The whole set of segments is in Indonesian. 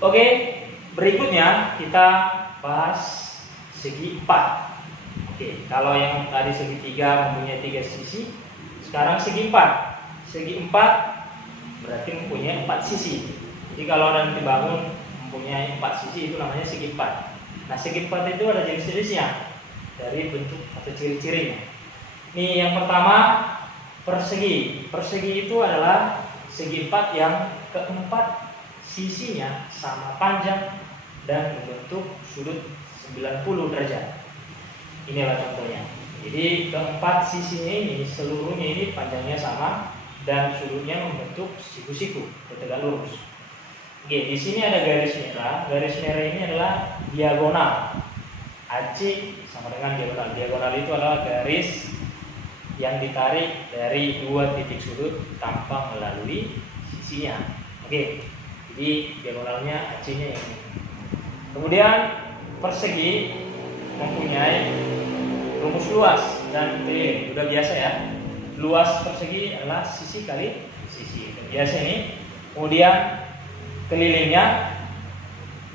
Oke, berikutnya kita bahas segi 4. Oke, kalau yang tadi segitiga mempunyai 3 sisi, sekarang segi 4. Segi 4 berarti mempunyai 4 sisi. Jadi kalau nanti bangun mempunyai 4 sisi, itu namanya segi 4. Nah, segi 4 itu ada jenis-jenisnya dari bentuk atau ciri-cirinya. Ini yang pertama, persegi. Persegi itu adalah segi 4 yang keempat sisinya sama panjang dan membentuk sudut 90 derajat. Inilah contohnya. Jadi keempat sisinya ini seluruhnya ini panjangnya sama dan sudutnya membentuk siku-siku tegak lurus. Oke, di sini ada garis merah. Garis merah ini adalah diagonal. AC sama dengan diagonal. Diagonal itu adalah garis yang ditarik dari dua titik sudut tanpa melalui sisinya. Oke. Jadi diagonalnya AC-nya ini. Kemudian persegi mempunyai rumus luas dan keliling. Sudah biasa ya. Luas persegi adalah sisi kali sisi. Biasa ini. Kemudian kelilingnya,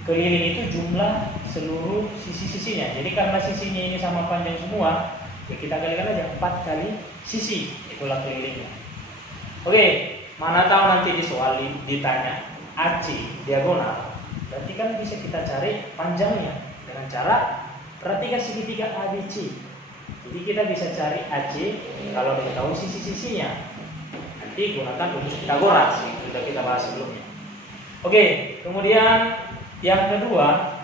keliling itu jumlah seluruh sisi-sisinya. Jadi karena sisinya ini sama panjang semua, ya kita kalikan aja 4 kali sisi. Itulah kelilingnya. Oke, mana tahu nanti di soal ditanya AC diagonal, berarti kan bisa kita cari panjangnya dengan cara perhatikan segitiga ABC. Jadi kita bisa cari AC kalau diketahui sisi-sisinya. Nanti gunakan rumus Pythagoras yang sudah kita bahas sebelumnya. Oke, kemudian yang kedua,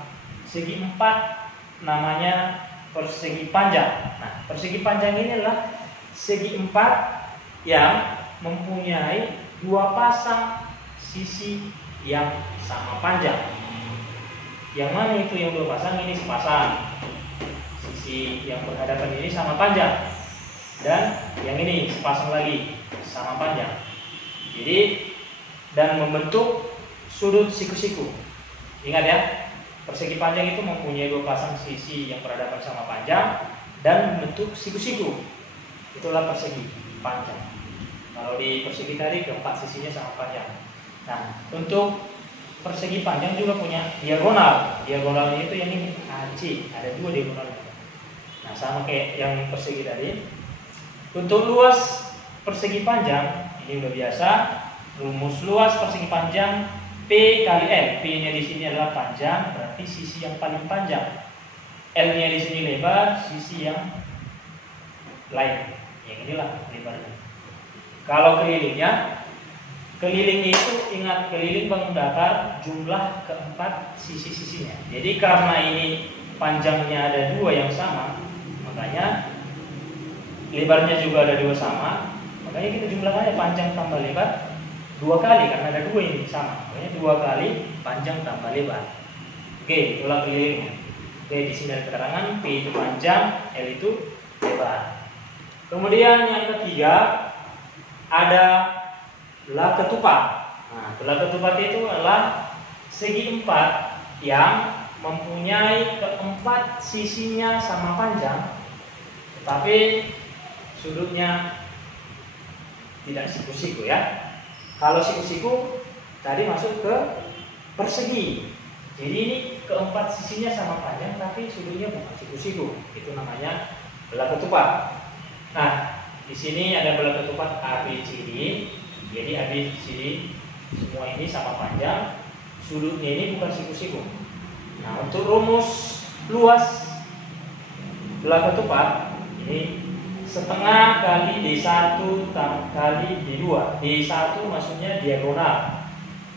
segi 4 namanya persegi panjang. Nah, persegi panjang ini adalah segi 4 yang mempunyai 2 pasang sisi yang sama panjang. Yang mana itu yang 2 pasang? Ini sepasang. Sisi yang berhadapan ini sama panjang. Dan yang ini sepasang lagi sama panjang. Jadi dan membentuk sudut siku-siku. Ingat ya, persegi panjang itu mempunyai 2 pasang sisi yang berhadapan sama panjang dan membentuk siku-siku. Itulah persegi panjang. Kalau di persegi tadi keempat sisinya sama panjang. Nah, untuk persegi panjang juga punya diagonal. Diagonalnya itu yang ini AC, ada 2 diagonalnya. Nah, sama kayak yang persegi tadi. Untuk luas persegi panjang, ini udah biasa. Rumus luas persegi panjang P kali L. P-nya di sini adalah panjang, berarti sisi yang paling panjang. L-nya di sini lebar, sisi yang lain. Yang inilah lebarnya. Kalau kelilingnya, kelilingnya itu ingat keliling bangun datar jumlah keempat sisi-sisinya. Jadi karena ini panjangnya ada 2 yang sama, makanya lebarnya juga ada 2 sama. Makanya kita jumlahkan panjang tambah lebar 2 kali karena ada 2 ini sama. Makanya 2 kali panjang tambah lebar. Oke, itulah kelilingnya. Oke, di sini ada keterangan P itu panjang, L itu lebar. Kemudian yang ketiga ada belah ketupat. Nah, belah ketupat itu adalah segi 4 yang mempunyai keempat sisinya sama panjang, tetapi sudutnya tidak siku-siku ya. Kalau siku-siku tadi masuk ke persegi. Jadi ini keempat sisinya sama panjang, tapi sudutnya bukan siku-siku. Itu namanya belah ketupat. Nah, di sini ada belah ketupat ABCD. Jadi ABCD semua ini sama panjang, sudutnya ini bukan siku-siku. Nah, untuk rumus luas belah ketupat ini setengah kali D1 kali D2. D1 maksudnya diagonal.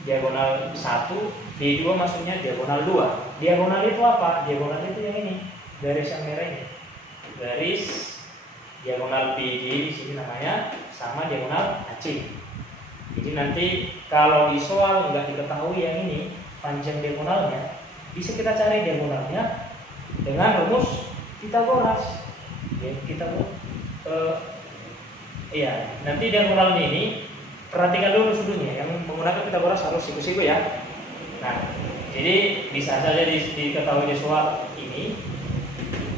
Diagonal 1, D2 maksudnya diagonal 2. Diagonal itu apa? Diagonal itu yang ini, garis yang merah ini. Garis diagonal BD di sini namanya sama diagonal AC. Jadi nanti kalau di soal nggak diketahui yang ini panjang diagonalnya, bisa kita cari diagonalnya dengan rumus Pythagoras. Ya, kita nanti diagonalnya ini perhatikan dulu sudutnya. Yang menggunakan Pythagoras harus siku-siku ya. Nah, jadi bisa saja diketahui di soal ini,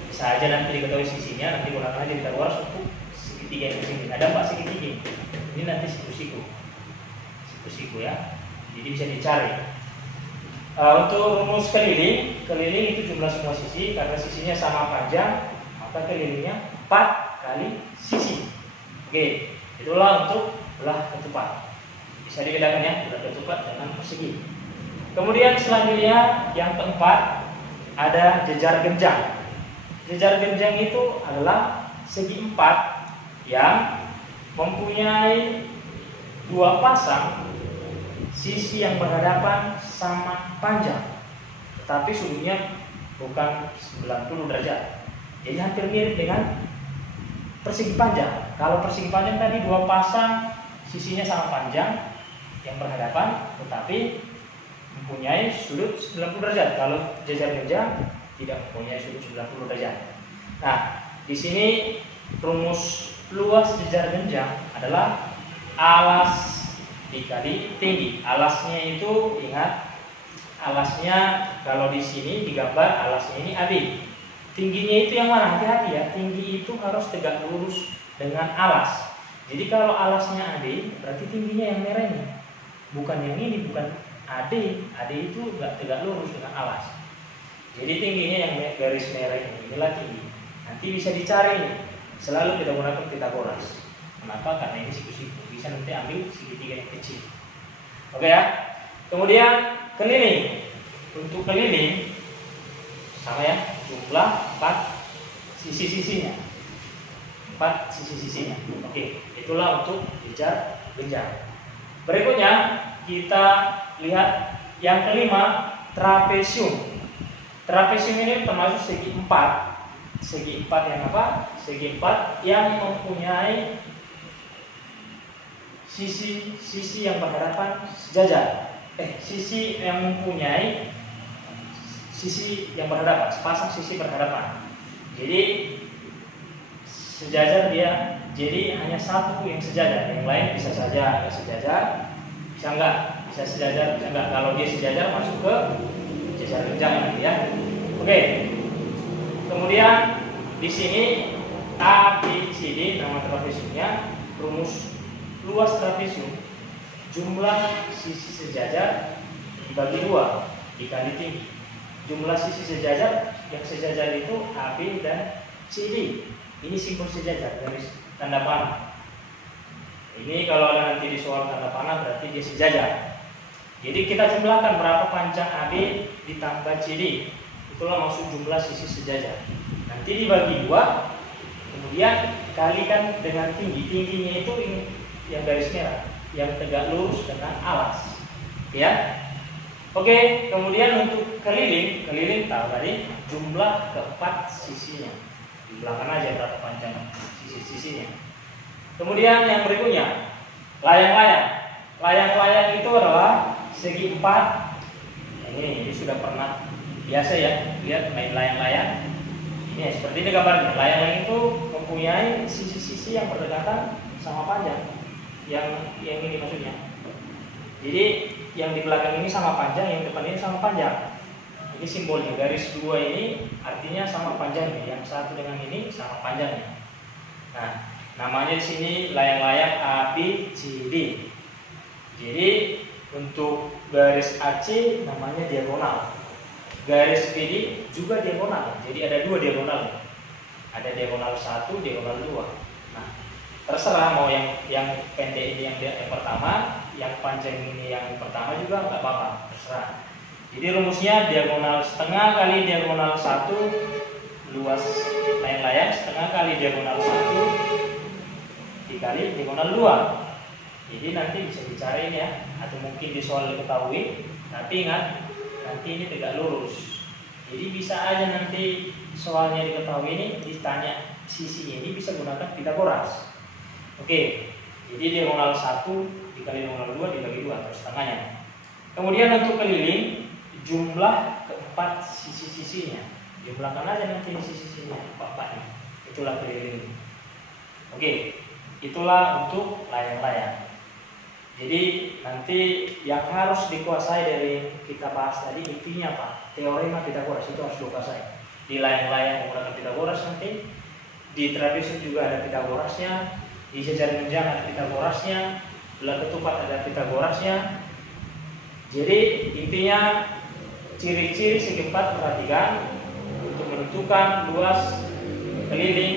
bisa aja nanti diketahui sisinya, nanti gunakan aja Pythagoras untuk segitiga yang di sini. Ada 4 segitiga. Ini nanti siku-siku ya. Jadi bisa dicari. Untuk rumus keliling itu jumlah semua sisi, karena sisinya sama panjang, maka kelilingnya 4 kali sisi. Oke, itulah untuk belah ketupat. Bisa dibedakan ya, belah ketupat dengan persegi. Kemudian selanjutnya yang keempat ada jejar genjang. Jejar genjang itu adalah segi 4 yang mempunyai 2 pasang sisi yang berhadapan sama panjang, tetapi sudutnya bukan 90 derajat. Jadi hampir mirip dengan persegi panjang. Kalau persegi panjang tadi 2 pasang sisinya sama panjang yang berhadapan, tetapi mempunyai sudut 90 derajat. Kalau jejar genjang tidak mempunyai sudut 90 derajat. Nah, di sini rumus luas jejar genjang adalah alas dikali tinggi. Alasnya itu ingat, alasnya kalau di sini digambar alasnya ini AB. Tingginya itu yang mana? Hati-hati ya. Tinggi itu harus tegak lurus dengan alas. Jadi kalau alasnya AD, berarti tingginya yang merah ini. Bukan yang ini, bukan AD. AD itu nggak tegak lurus dengan alas. Jadi tingginya yang garis merah ini, inilah tinggi. Nanti bisa dicari nih. Selalu kita gunakan Pitagoras. Kenapa? Karena ini siku-siku. Bisa nanti ambil segitiga yang kecil. Oke ya. Kemudian keliling. Untuk keliling sama ya, jumlah 4 sisi-sisinya. 4 sisi-sisinya. Oke, itulah untuk jejar genjang. Berikutnya kita lihat yang kelima, trapesium. Trapesium ini termasuk segi 4. Segi 4 yang apa? Segi 4 yang mempunyai sisi yang berhadapan sejajar. Sisi yang mempunyai sisi yang berhadapan, sepasang sisi berhadapan. Jadi sejajar dia, jadi hanya satu yang sejajar, yang lain bisa saja nggak sejajar, bisa enggak, bisa sejajar, bisa enggak. Kalau dia sejajar masuk ke jejar genjang nanti ya. Oke. Kemudian di sini A, B, C, D nama trapesiumnya. Rumus luas trapesium, jumlah sisi sejajar dibagi 2 dikali tinggi. Jumlah sisi sejajar, yang sejajar itu AB dan CD. Ini simbol sejajar, garis tanda panah. Ini kalau ada nanti di soal tanda panah berarti dia sejajar. Jadi kita jumlahkan berapa panjang AB ditambah CD. Itulah maksud jumlah sisi sejajar. Nanti dibagi 2, kemudian kalikan dengan tinggi. Tingginya itu yang garis merah, yang tegak lurus dengan alas. Ya. Oke, kemudian untuk keliling tahu tadi jumlah keempat sisinya. Jumlahkan aja berapa panjang sisi-sisinya. Kemudian yang berikutnya, layang-layang. Layang-layang itu adalah segi 4. Ini sudah pernah biasa ya, lihat main layang-layang. Ini seperti ini gambarnya. Layang-layang itu mempunyai sisi-sisi yang berdekatan sama panjang. Yang ini maksudnya. Jadi yang di belakang ini sama panjang, yang depan ini sama panjang. Ini simbolnya, garis 2 ini artinya sama panjangnya. Yang satu dengan ini sama panjangnya. Nah, namanya di sini layang-layang A, B, C, D. Jadi untuk garis AC namanya diagonal. Garis PD juga diagonal. Jadi ada 2 diagonal. Ada diagonal 1, diagonal 2. Nah, terserah mau yang pendek ini yang pertama, yang panjang ini yang pertama juga nggak apa-apa, terserah. Jadi rumusnya diagonal setengah kali diagonal 1 luas layang-layang setengah kali diagonal 1 dikali diagonal 2. Jadi nanti bisa dicari ya, atau mungkin di soal diketahui. Tapi ingat, nanti ini tegak lurus. Jadi bisa aja nanti soalnya diketahui ini ditanya sisi ini bisa gunakan Pitagoras. Oke, jadi diagonal 1 dikali diagonal 2 dibagi 2 terus setengahnya. Kemudian untuk keliling, jumlah keempat sisi-sisinya. Jumlahkan aja nanti sisi-sisinya, empat-empatnya. Itulah keliling. Oke, itulah untuk layang-layang. Jadi nanti yang harus dikuasai dari kita bahas tadi intinya Pak, teorema Pitagoras itu harus dikuasai. Di layang-layang menggunakan Pitagoras nanti, di trapesium juga ada Pitagorasnya, di jejar genjang ada Pitagorasnya, belah ketupat ada Pitagorasnya. Jadi intinya ciri-ciri segi 4 perhatikan untuk menentukan luas keliling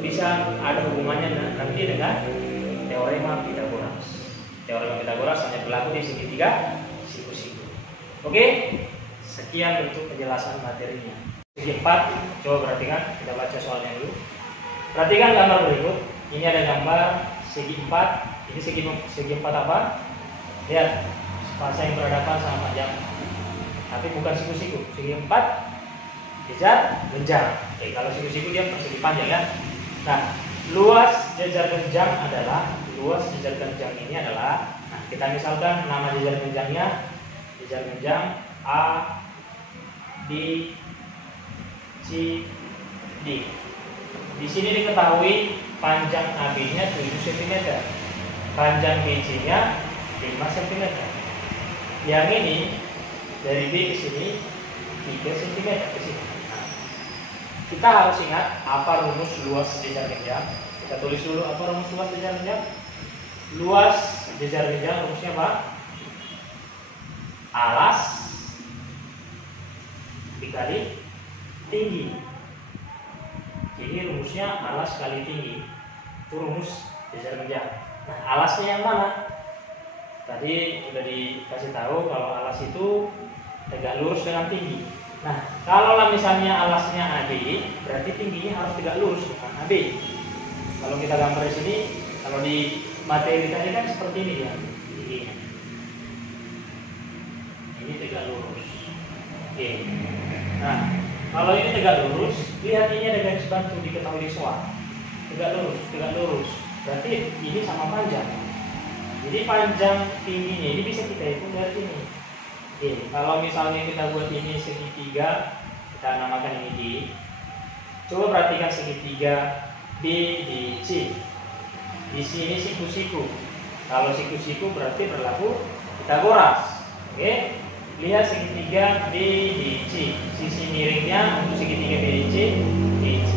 bisa ada hubungannya nanti dengan teorema Pythagoras. Teorema Pythagoras hanya berlaku di segitiga siku-siku. Oke, sekian untuk penjelasan materinya. Segi 4, coba perhatikan, kita baca soalnya dulu. Perhatikan gambar berikut. Ini ada gambar segi 4. Ini segi 4 apa? Lihat, spasa yang berhadapan sama panjang. Tapi bukan siku-siku. Segi 4 jejar genjang. Oke, kalau siku-siku dia persegi panjang ya. Nah, luas jejar genjang ini adalah, nah, kita misalkan nama jejar genjangnya jejar genjang A B C D. Di sini diketahui panjang AB-nya 7 cm, panjang BC-nya 5 cm. Yang ini dari B ke sini 3 cm ke sini. Nah, kita harus ingat apa rumus luas jejar genjang. Kita tulis dulu apa rumus luas jejar genjang. Luas jejar genjang rumusnya apa? Alas dikali tinggi. Jadi rumusnya alas kali tinggi. Itu rumus jejar genjang. Nah, alasnya yang mana? Tadi sudah dikasih tahu kalau alas itu tegak lurus dengan tinggi. Nah, kalau misalnya alasnya AB, berarti tingginya harus tegak lurus bukan AB. Kalau kita gambar di sini, kalau di materi tadi kan seperti ini dia tingginya. Ini tegak lurus. Oke. Nah, kalau ini tegak lurus, lihat ini ada garis bantu diketahui soal. Tegak lurus. Berarti ini sama panjang. Jadi panjang tingginya ini bisa kita hitung dari sini. Oke, kalau misalnya kita buat ini segitiga, kita namakan ini D. Coba perhatikan segitiga B di C. Di sini siku-siku. Kalau siku-siku berarti berlaku Pythagoras. Oke, lihat segitiga B di C. Sisi miringnya untuk segitiga B di C, DC.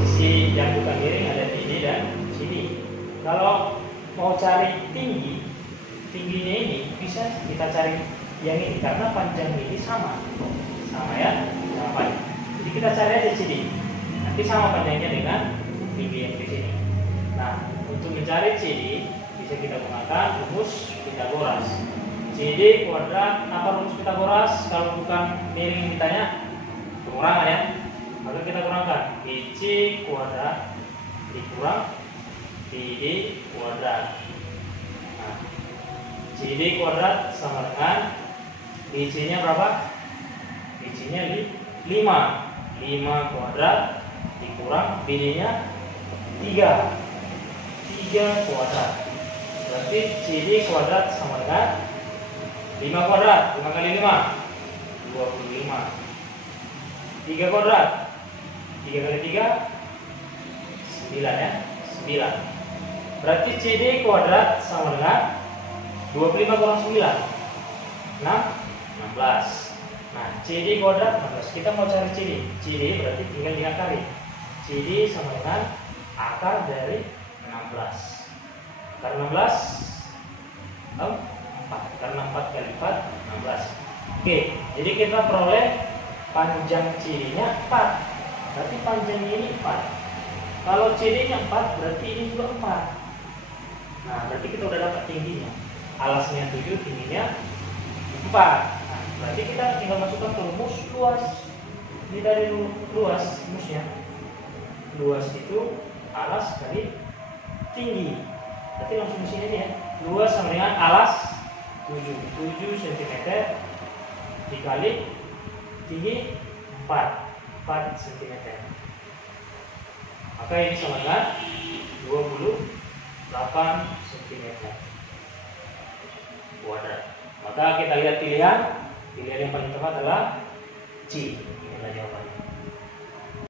Sisi yang bukan miring ada di D dan sini. Kalau mau cari tingginya ini bisa kita cari yang ini karena panjang ini sama ya, sama panjang. Jadi kita cari aja CD. Nanti sama panjangnya dengan tinggi yang di sini. Nah, untuk mencari CD bisa kita gunakan rumus Pythagoras. CD kuadrat, apa rumus Pythagoras? Kalau bukan miring ditanya, pengurangan ya. Maka kita kurangkan BC kuadrat dikurang CD kuadrat. Nah, CD kuadrat sama dengan BC-nya berapa? BC-nya 5. 5 kuadrat dikurang BD-nya 3. 3 kuadrat. Berarti CD kuadrat sama dengan 5 kuadrat. 5 kali 5 25. 3 kuadrat. 3 kali 3 9 ya. 9. Berarti CD kuadrat sama dengan 25 kurang 9 16. Nah, CD kuadrat 16. Kita mau cari CD. CD berarti tinggal diakali. CD sama dengan akar dari 16. Akar 16 4. Karena 4 kali 4 16. Oke, jadi kita peroleh panjang CD-nya 4. Berarti panjangnya ini 4. Kalau CD-nya 4 berarti ini juga 4. Nah, berarti kita udah dapat tingginya. Alasnya 7, tingginya 4. Nah, berarti kita tinggal masukkan ke rumus luas. Ini dari luas rumusnya. Luas itu alas kali tinggi. Berarti langsung di sini nih ya. Luas sama dengan alas 7 cm dikali tinggi 4 cm. Maka ini sama dengan 28 cm kuadrat. Maka kita lihat pilihan yang paling tepat adalah C. Ini adalah jawaban.